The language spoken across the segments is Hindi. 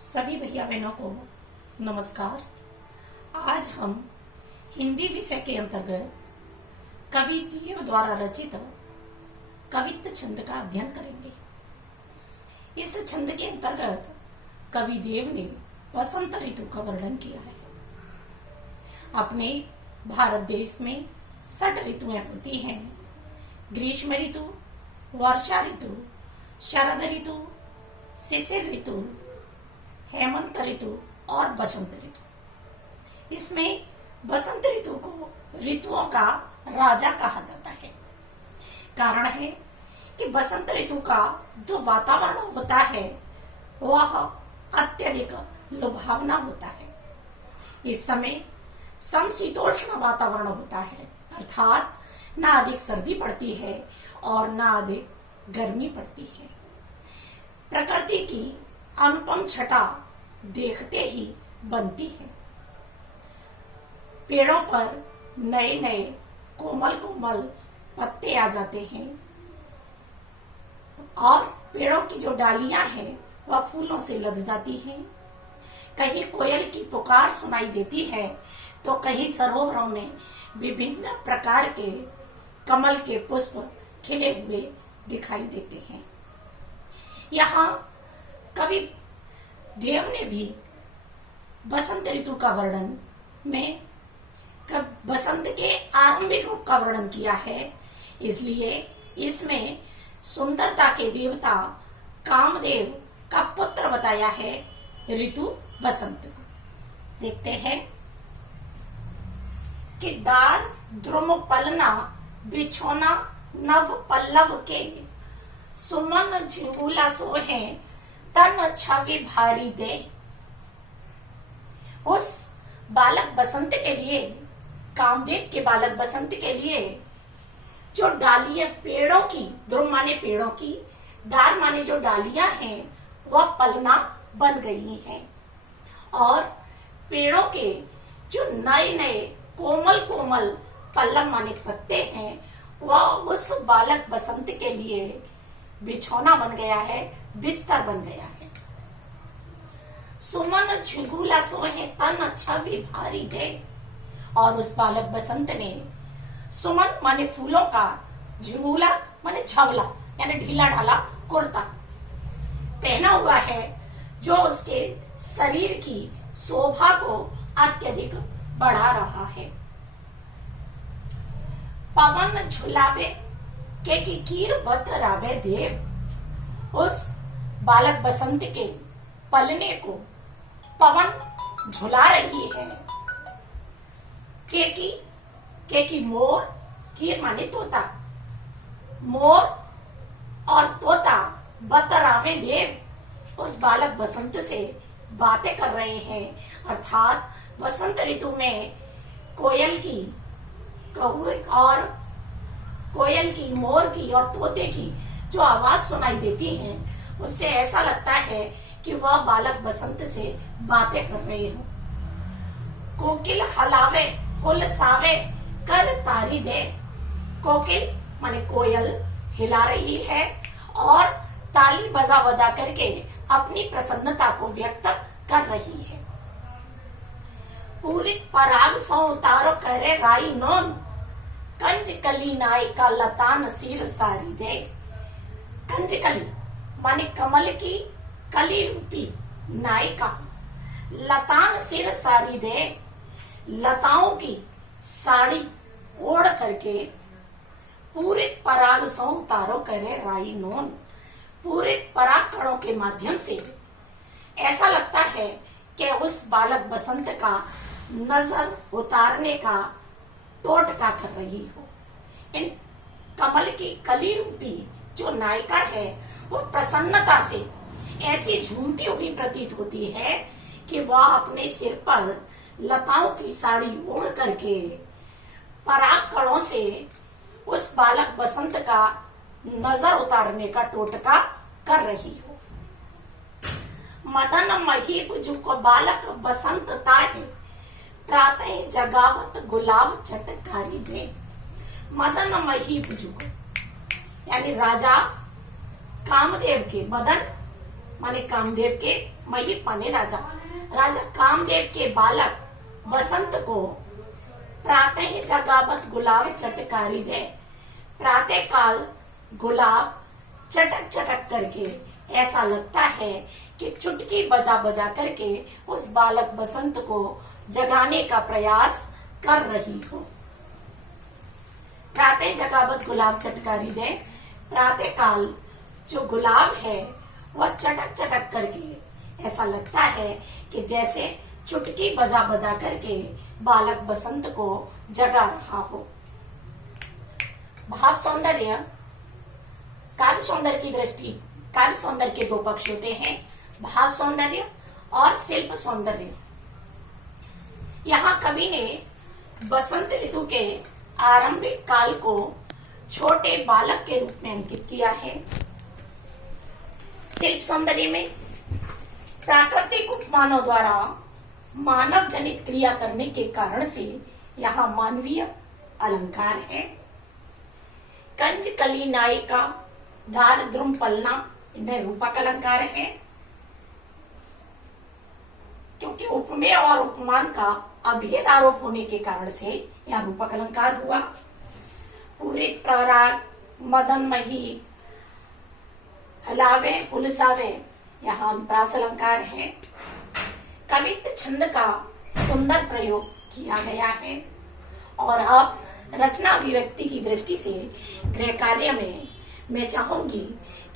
सभी भैया बहनों को नमस्कार। आज हम हिंदी विषय के अंतर्गत कवि देव द्वारा रचित कवित्त छंद का अध्ययन करेंगे। इस छंद के अंतर्गत कवि देव ने बसंत ऋतु का वर्णन किया है। अपने भारत देश में 6 ऋतुएं होती हैं: ग्रीष्म ऋतु, वर्षा ऋतु, शरद ऋतु, शिशिर ऋतु, हेमंत ऋतु और बसंत ऋतु। इसमें बसंत ऋतु को ऋतुओं का राजा कहा जाता है। कारण है कि बसंत ऋतु का जो वातावरण होता है वह अत्यधिक लुभावना होता है। इस समय समशीतोष्ण वातावरण होता है, अर्थात ना अधिक सर्दी पड़ती है और ना अधिक गर्मी पड़ती है। प्रकृति की अनुपम छटा देखते ही बनती है। पेड़ों पर नए नए कोमल कोमल पत्ते आ जाते हैं और पेड़ों की जो डालियां हैं वह फूलों से लद जाती हैं। कहीं कोयल की पुकार सुनाई देती है तो कहीं सरोवरों में विभिन्न प्रकार के कमल के पुष्प खिले हुए दिखाई देते हैं। यहाँ कवि देव ने भी बसंत ऋतु का वर्णन में बसंत के आरंभिक रूप का वर्णन किया है। इसलिए इसमें सुंदरता के देवता कामदेव का पुत्र बताया है ऋतु बसंत को। देखते हैं कि दार द्रुम पलना बिछोना नव पल्लव के, सुमन झिंगुला सोहे तन छवि भारी दे। उस बालक बसंत के लिए, कामदेव के बालक बसंत के लिए जो डालियां पेड़ों की, द्रुम माने पेड़ों की, डार माने जो डालियां हैं वह पलना बन गई हैं और पेड़ों के जो नए नए कोमल कोमल पल्लव माने पत्ते हैं वह उस बालक बसंत के लिए बिछौना बन गया है, बिस्तर बन गया है। सुमन झिंगुला सोहे तन छवि भारी दे। और उस बालक बसंत ने सुमन माने फूलों का, झिंगुला माने छवला यानी ढीला ढाला कुर्ता पहना हुआ है जो उसके शरीर की शोभा को अत्यधिक बढ़ा रहा है। पवन झुलावे के कीर बतरावे देव। उस बालक बसंत के पलने को पवन झुला रही है। केकी मोर, कीर माने तोता, मोर और तोता बतरावे देव उस बालक बसंत से बातें कर रहे हैं। अर्थात बसंत ऋतु में कोयल की, कौवे और कोयल की, मोर की और तोते की जो आवाज सुनाई देती है उससे ऐसा लगता है कि वह बालक बसंत से बातें कर रहे हो। कोकिल हलावे फुल सावे कर तारी दे। कोकिल माने कोयल हिला रही है और ताली बजा बजा करके अपनी प्रसन्नता को व्यक्त कर रही है। पूरी पराग सौ उतारो करे राई नोन, कंज कली नायिका लतान सिर सारी दे। कंज कली माने कमल की कली रूपी नायिका, लतान सिर सारी दे, लताओं की साड़ी ओढ़ करके, पूरे पराग सौ उतारो करे राई नोन, पूरे पराग कणों के माध्यम से ऐसा लगता है कि उस बालक बसंत का नजर उतारने का टोटका कर रही हो। इन कमल की कली रूपी जो नायिका है वो प्रसन्नता से ऐसी झूमती हुई प्रतीत होती है कि वह अपने सिर पर लताओं की साड़ी ओढ़ करके पराग कणों से उस बालक बसंत का नजर उतारने का टोटका कर रही हो। मदन महीप जुको बालक बसंत ताहे, प्रातः जगावत गुलाब चटकारी दे। मदन महीप जुग यानी राजा कामदेव के, मदन माने कामदेव के महिप माने राजा। राजा कामदेव के बालक बसंत को प्रातः ही जगावत गुलाब चटकारी दे। प्रातः काल गुलाब चटक चटक करके ऐसा लगता है कि चुटकी बजा बजा करके उस बालक बसंत को जगाने का प्रयास कर रही हो। प्रातः जगावत गुलाब चटकारी दे। प्रातः काल जो गुलाब है वह चटक चटक करके ऐसा लगता है कि जैसे चुटकी बजा बजा करके बालक बसंत को जगा रहा हो। भाव सौंदर्य, काव्य सौंदर्य की दृष्टि, काव्य सौंदर्य के दो पक्ष होते हैं, भाव सौंदर्य और शिल्प सौंदर्य। यहाँ कवि ने बसंत ऋतु के आरंभिक काल को छोटे बालक के रूप में अंकित किया है। शिल्प सौंदर्य में प्राकृतिक उपमानों द्वारा मानव जनित क्रिया करने के कारण से यहाँ मानवीय अलंकार है। कंज कली नायिका दार द्रुम पलना, इनमें रूपक अलंकार है, क्योंकि उपमेय और उपमान का अभेद आरोप होने के कारण से यह रूपक अलंकार हुआ। पूरित प्रराग मदन मही हलावे उलसावे, यहाँ अनुप्रास अलंकार है। कवित्व छंद का सुंदर प्रयोग किया गया है। और अब रचना अभिव्यक्ति की दृष्टि से गृह कार्य में मैं चाहूंगी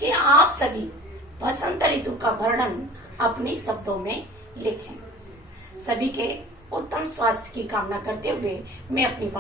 कि आप सभी बसंत ऋतु का वर्णन अपने शब्दों में लिखें। सभी के उत्तम स्वास्थ्य की कामना करते हुए मैं अपनी